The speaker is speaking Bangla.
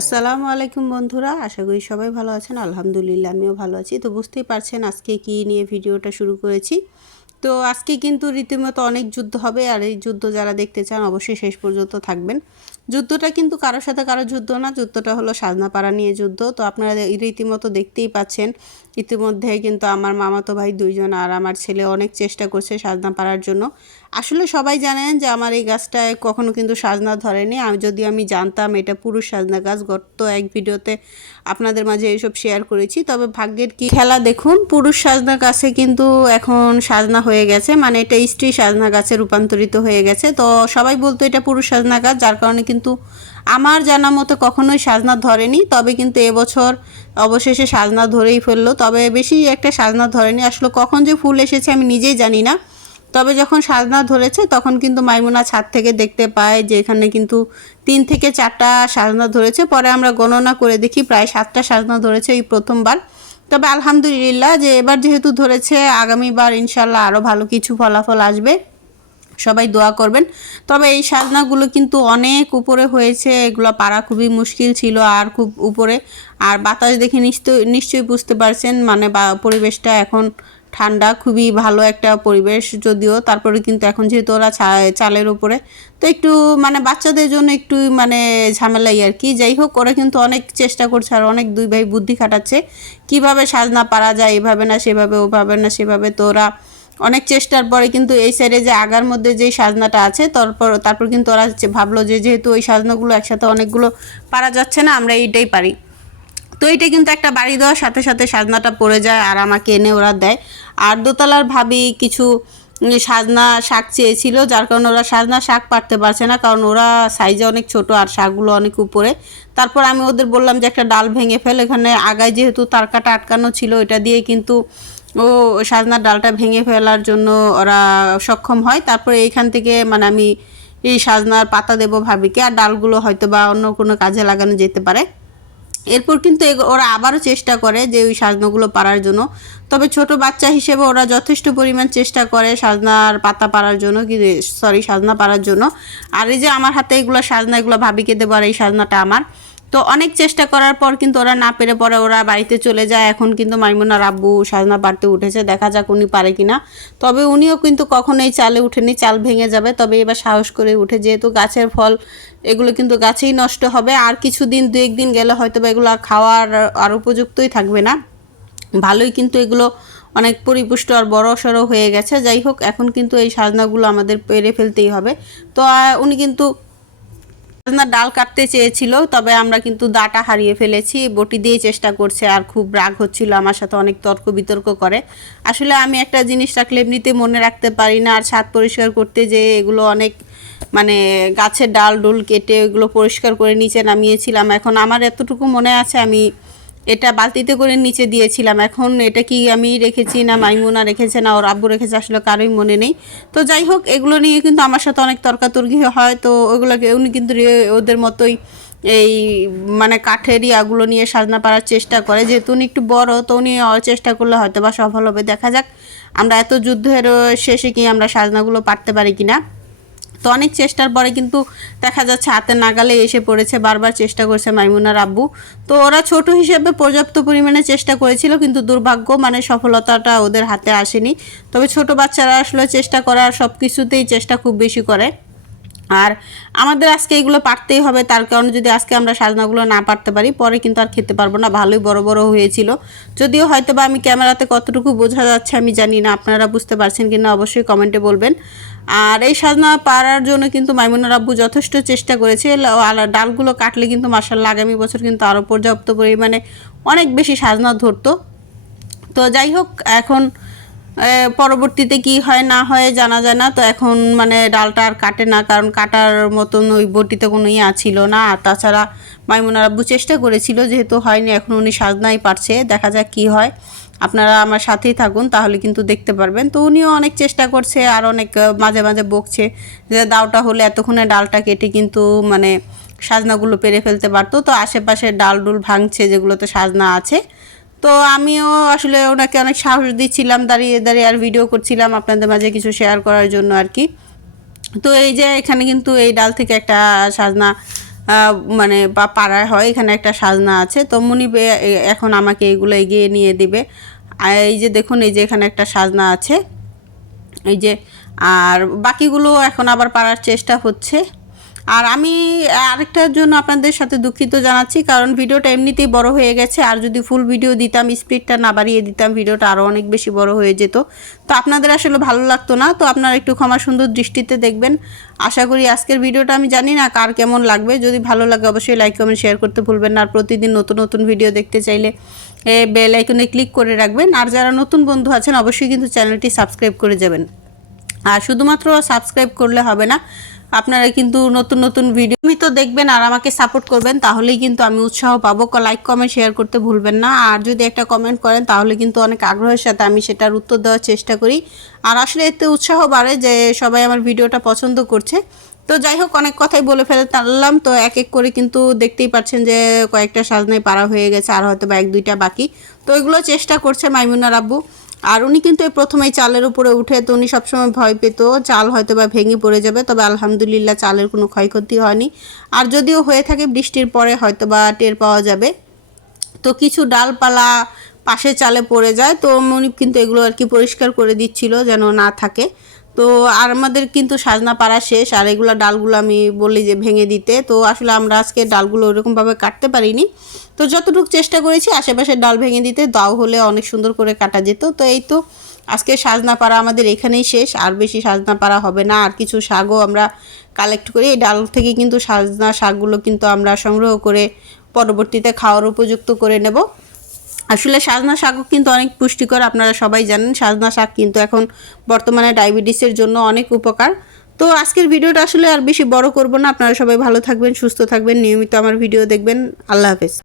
আসসালামু আলাইকুম বন্ধুরা, আশা করি সবাই ভালো আছেন। আলহামদুলিল্লাহ আমিও ভালো আছি। তো বুঝতেই পারছেন আজকে কি নিয়ে ভিডিওটা শুরু করেছি। তো আজকে কিন্তু রীতিমতো অনেক যুদ্ধ হবে, আর এই যুদ্ধ যারা দেখতে চান অবশ্যই শেষ পর্যন্ত থাকবেন। যুদ্ধটা কিন্তু কারোর সাথে কারো যুদ্ধ না, যুদ্ধটা হলো সাজনাপাড়া নিয়ে যুদ্ধ। তো আপনারা রীতিমতো দেখতেই পাচ্ছেন ইতিমধ্যে কিন্তু আমার মামাতো ভাই দুইজন আর আমার ছেলে অনেক চেষ্টা করছে সাজনা পাড়ার জন্য। আসলে সবাই জানেন যে আমার এই গাছটায় কখনো কিন্তু সাজনা ধরেনি। আমি জানতাম এটা পুরুষ সাজনা গাছ, গত এক ভিডিওতে আপনাদের মাঝে এইসব শেয়ার করেছি। তবে ভাগ্যের কি খেলা দেখুন, পুরুষ সাজনা গাছে কিন্তু এখন সাজনা হয়ে গেছে, মানে এটা স্ত্রী সাজনা গাছে রূপান্তরিত হয়ে গেছে। তো সবাই বলতো এটা পুরুষ সাজনা গাছ, যার কারণে কিন্তু আমার জানা মতো কখনোই সাজনা ধরেনি। তবে কিন্তু এবছর অবশেষে সাজনা ধরেই ফেললো, তবে বেশি একটা সাজনা ধরেনি। আসলে কখন যে ফুল এসেছে আমি নিজেই জানি না। তবে যখন সাজনা ধরেছে তখন কিন্তু মাইমুনা ছাদ থেকে দেখতে পায় যে এখানে কিন্তু 3 থেকে 4টা সাজনা ধরেছে। পরে আমরা গণনা করে দেখি প্রায় 7টা সাজনা ধরেছে এই প্রথমবার। তবে আলহামদুলিল্লাহ যে এবার যেহেতু ধরেছে, আগামীবার ইনশাল্লাহ আরও ভালো কিছু ফলাফল আসবে, সবাই দোয়া করবেন। তবে এই সাজনাগুলো কিন্তু অনেক উপরে হয়েছে, এগুলো পারা খুবই মুশকিল ছিল আর খুব উপরে। আর বাতাস দেখে নিশ্চয়ই বুঝতে পারছেন, মানে পরিবেশটা এখন ঠান্ডা, খুবই ভালো একটা পরিবেশ। যদিও তারপরে কিন্তু এখন যেহেতু ওরা চালের উপরে, তো একটু মানে বাচ্চাদের জন্য একটু মানে ঝামেলাই আর কি। যাই হোক, ওরা কিন্তু অনেক চেষ্টা করছে আর অনেক দুই ভাই বুদ্ধি খাটাচ্ছে কিভাবে সাজনা পারা যায়, এভাবে না সেভাবে, ওভাবে না সেভাবে। তো ওরা অনেক চেষ্টার পরে কিন্তু এই সাইডে যে আগার মধ্যে যেই সাজনাটা আছে, তারপর কিন্তু ওরা ভাবলো যে যেহেতু ওই সাজনাগুলো একসাথে অনেকগুলো পারা যাচ্ছে না, আমরা এইটাই পারি। তো এইটা কিন্তু একটা বাড়ি দেওয়ার সাথে সাথে সাজনাটা পড়ে যায় আর আমাকে এনে ওরা দেয়। আর দোতলার ভাবি কিছু সাজনা শাক চেয়েছিল, যার কারণে ওরা সাজনা শাক পারতে পারছে না, কারণ ওরা সাইজে অনেক ছোট আর শাকগুলো অনেক উপরে। তারপর আমি ওদের বললাম যে একটা ডাল ভেঙে ফেল, এখানে আগায় যেহেতু তারকাটা আটকানো ছিল, এটা দিয়ে কিন্তু ও সাজনার ডালটা ভেঙে ফেলার জন্য ওরা সক্ষম হয়। তারপরে এইখান থেকে মানে আমি এই সাজনার পাতা দেবো ভাবিকে, আর ডালগুলো হয়তো বা অন্য কোনো কাজে লাগানো যেতে পারে। এরপর কিন্তু ওরা আবারও চেষ্টা করে যে ওই সাজনাগুলো পাড়ার জন্য। তবে ছোট বাচ্চা হিসেবে ওরা যথেষ্ট পরিমাণ চেষ্টা করে সাজনার পাতা পাড়ার জন্য, সাজনা পাড়ার জন্য। আর এই যে আমার হাতে এগুলো সাজনা, এগুলো ভাবিকে দেবো আর এই সাজনাটা আমার। তো অনেক চেষ্টা করার পর কিন্তু ওরা না পেরে পরে ওরা বাড়িতে চলে যায়। এখন কিন্তু মাইমুনার আব্বু সাজনা পাড়তে উঠেছে, দেখা যাক উনি পারে কিনা। তবে উনিও কিন্তু কখনোই চালে উঠেনি, চাল ভেঙে যাবে। তবে এবার সাহস করে উঠে, যেহেতু গাছের ফল এগুলো কিন্তু গাছেই নষ্ট হবে, আর কিছুদিন 2-1 দিন গেলে হয়তো বা এগুলো খাওয়ার আর উপযুক্তই থাকবে না। ভালোই কিন্তু এগুলো অনেক পরিপুষ্ট আর বড় সড়ো হয়ে গেছে। যাই হোক, এখন কিন্তু এই সাজনাগুলো আমাদের পেরে ফেলতেই হবে। তো উনি কিন্তু সাজনার ডাল কাটতে চেয়েছিল, তবে আমরা কিন্তু দাটা হারিয়ে ফেলেছি। বটি দিয়ে চেষ্টা করছে আর খুব রাগ হচ্ছিল, আমার সাথে অনেক তর্ক বিতর্ক করে। আসলে আমি একটা জিনিস রাখলে এমনিতে মনে রাখতে পারি না, আর ছাদ পরিষ্কার করতে যেয়ে এগুলো অনেক মানে গাছের ডাল ডুল কেটে এগুলো পরিষ্কার করে নিচে নামিয়েছিলাম। এখন আমার এতটুকু মনে আছে আমি এটা বালতিতে করে নিচে দিয়েছিলাম। এখন এটা কি আমি রেখেছি না মাইমুনা রেখেছে না ওর আব্বু রেখেছে, আসলে কারোই মনে নেই। তো যাই হোক, এগুলো নিয়ে কিন্তু আমার সাথে অনেক তর্কাতর্কি হয়। তো ওগুলোকে উনি কিন্তু ওদের মতোই এই মানে কাঠের ইয়াগুলো নিয়ে সাজনা পাড়ার চেষ্টা করে। যেহেতু উনি একটু বড়, তো উনি চেষ্টা করলে হয়তো বা সফল হবে। দেখা যাক আমরা এত যুদ্ধের শেষে কি আমরা সাজনাগুলো পারতে পারি কিনা। তো অনেক চেষ্টার পরে কিন্তু দেখা যাচ্ছে হাতে নাগালে এসে পড়েছে। বারবার চেষ্টা করছে মাইমুনার আব্বু। তো ওরা ছোট হিসেবে পর্যাপ্ত পরিমাণে চেষ্টা করেছিল, কিন্তু দুর্ভাগ্য মানে সফলতাটা ওদের হাতে আসেনি। তবে ছোট বাচ্চারা আসলে চেষ্টা করার সব কিছুতেই চেষ্টা খুব বেশি করে। আর আমাদের আজকে এগুলো পারতেই হবে, তার কারণে যদি আজকে আমরা সাজনাগুলো না পারতে পারি পরে কিন্তু আর খেতে পারবো না। ভালোই বড় বড় হয়েছিল, যদিও হয়তো বা আমি ক্যামেরাতে কতটুকু বোঝা যাচ্ছে আমি জানি না, আপনারা বুঝতে পারছেন কিনা অবশ্যই কমেন্টে বলবেন। আর এই সাজনা পাড়ার জন্য কিন্তু মাইমুনার আব্বু যথেষ্ট চেষ্টা করেছে। ডালগুলো কাটলে কিন্তু মাশাআল্লাহ আগামী বছর কিন্তু আরও পর্যাপ্ত পরিমাণে অনেক বেশি সাজনা ধরতো। তো যাই হোক, এখন পরবর্তীতে কি হয় না হয় জানা যায় না। তো এখন মানে ডালটা আর কাটে না, কারণ কাটার মতন ওই বটিতে কোনো ইয়া ছিল না। আর তাছাড়া মাইমুনার আব্বু চেষ্টা করেছিল, যেহেতু হয়নি, এখন উনি সাজনাই পারছে। দেখা যাক কি হয়, আপনারা আমার সাথেই থাকুন তাহলে কিন্তু দেখতে পারবেন। তো উনিও অনেক চেষ্টা করছে আর অনেক মাঝে মাঝে বকছে যে দাওটা হলে এতক্ষণে ডালটা কেটে কিন্তু মানে সাজনাগুলো পেরে ফেলতে পারতো। তো আশেপাশে ডাল ডুল ভাঙছে যেগুলোতে সাজনা আছে। তো আমিও আসলে ওনাকে অনেক সাহস দিচ্ছিলাম, দাঁড়িয়ে দাঁড়িয়ে আর ভিডিও করছিলাম আপনাদের মাঝে কিছু শেয়ার করার জন্য আর কি। তো এই যে এখানে কিন্তু এই ডাল থেকে একটা সাজনা মানে বা পাড়ায় হয়। এখানে একটা সাজনা আছে, তো মুনিব এখন আমাকে এগুলো এগিয়ে নিয়ে দিবে। আর এই যে দেখুন, এই যে এখানে একটা সাজনা আছে, এই যে, আর বাকিগুলো এখন আবার পারার চেষ্টা হচ্ছে। আর আমি আরেকটার জন্য আপনাদের সাথে দুঃখিত জানাচ্ছি, কারণ ভিডিওটা এমনিতেই বড় হয়ে গেছে। আর যদি ফুল ভিডিও দিতাম, স্পিডটা না বাড়িয়ে দিতাম, ভিডিওটা আরও অনেক বেশি বড় হয়ে যেত। তো আপনাদের আসলে ভালো লাগতো না। তো আপনারা একটু ক্ষমা সুন্দর দৃষ্টিতে দেখবেন। আশা করি আজকের ভিডিওটা, আমি জানি না কার কেমন লাগবে, যদি ভালো লাগে অবশ্যই লাইক কমেন্ট শেয়ার করতে ভুলবেন না। আর প্রতিদিন নতুন নতুন ভিডিও দেখতে চাইলে বেল আইকনে ক্লিক করে রাখবেন। আর যারা নতুন বন্ধু আছেন অবশ্যই কিন্তু চ্যানেলটি সাবস্ক্রাইব করে যাবেন। আর শুধুমাত্র সাবস্ক্রাইব করলে হবে না, আপনারা কিন্তু নতুন নতুন ভিডিও তো দেখবেন আর আমাকে সাপোর্ট করবেন, তাহলেই কিন্তু আমি উৎসাহ পাবো। লাইক কমেন্ট শেয়ার করতে ভুলবেন না। আর যদি একটা কমেন্ট করেন তাহলে কিন্তু অনেক আগ্রহের সাথে আমি সেটার উত্তর দেওয়ার চেষ্টা করি। আর আসলে এতে উৎসাহ বাড়ে যে সবাই আমার ভিডিওটা পছন্দ করছে। তো যাই হোক, অনেক কথাই বলে ফেললাম। তো এক এক করে কিন্তু দেখতেই পাচ্ছেন যে কয়েকটা সাজনায় পাড়া হয়ে গেছে, আর হয়তো বা এক দুইটা বাকি। তো এগুলো চেষ্টা করছে মাইমুনার আব্বু। আর উনি কিন্তু প্রথমেই চালের উপরে উঠে, তো উনি সবসময় ভয় পেত চাল হয়তো বা ভেঙে পড়ে যাবে। তবে আলহামদুলিল্লাহ চালের কোনো ক্ষয়ক্ষতি হয়নি। আর যদিও হয়ে থাকে বৃষ্টির পরে হয়তো বা টের পাওয়া যাবে। তো কিছু ডালপালা পাশে চালে পড়ে যায়, তো মনিব কিন্তু এগুলো আর কি পরিষ্কার করে দিচ্ছিল যেন না থাকে। তো আর আমাদের কিন্তু সাজনা পাড়া শেষ, আর এগুলো ডালগুলো আমি বলি যে ভেঙে দিতে। তো আসলে আমরা আজকে ডালগুলো ওরকমভাবে কাটতে পারিনি। তো যতটুকু চেষ্টা করেছি আশেপাশের ডাল ভেঙে দিতে, দাও হলে অনেক সুন্দর করে কাটা যেত। তো এই তো আজকে সাজনা পাড়া আমাদের এখানেই শেষ, আর বেশি সাজনা পাড়া হবে না। আর কিছু শাকও আমরা কালেক্ট করি, এই ডাল থেকে কিন্তু সাজনা শাকগুলো কিন্তু আমরা সংগ্রহ করে পরবর্তীতে খাওয়ার উপযুক্ত করে নেব। আসলে সাজনা শাকও কিন্তু অনেক পুষ্টিকর, আপনারা সবাই জানেন। সাজনা শাক কিন্তু এখন বর্তমানে ডায়াবেটিসের জন্য অনেক উপকার। তো আজকের ভিডিওটা আসলে আর বেশি বড় করব না। আপনারা সবাই ভালো থাকবেন, সুস্থ থাকবেন, নিয়মিত আমার ভিডিও দেখবেন। আল্লাহ হাফেজ।